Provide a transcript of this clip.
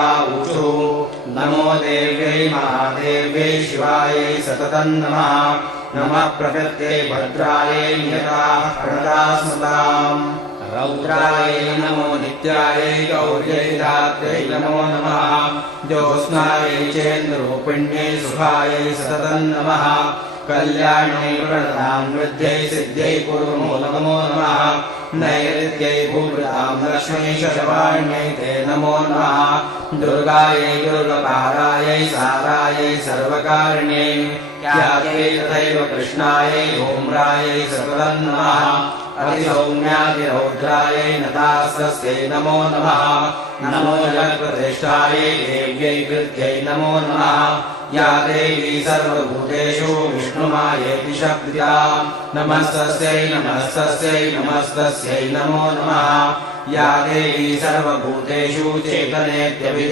ऊचु नमो देव्यै महादेव्यै शिवायै सततं नमः। नमः प्रकृत्यै भद्रायै नियताः प्रणता स्मृताम्। रौद्रायै नमो नित्यायै गौर्यै धात्र्यै नमो नमः। ज्योत्स्नायै चेन्द्ररूपिण्यै शुभायै सततं नमः। कल्याण्यै प्रणतां वृद्ध्यै सिद्ध्यै कुर्मो नमो नमः। नैऋत्यै भूभृतां लक्ष्मी शशवाण्यै ते नमो नमः। दुर्गायै दुर्गपारायै सारायै सर्वकारिण्यै ख्यात्यै तथैव कृष्णायै धूम्रायै सततं नमः। अतिसौम्यातिरौद्रायै नतास्तस्यै नमो नमः। नमो जगत्प्रतिष्ठायै देव्यै कृत्यै नमो नमः। या देवी सर्वभूतेषु विष्णुमायेति शब्दिता नमस्तस्यै नमस्तस्यै नमस्तस्यै नमो नमः। या देवी सर्वभूतेषु चेतनेत्यभिधीयते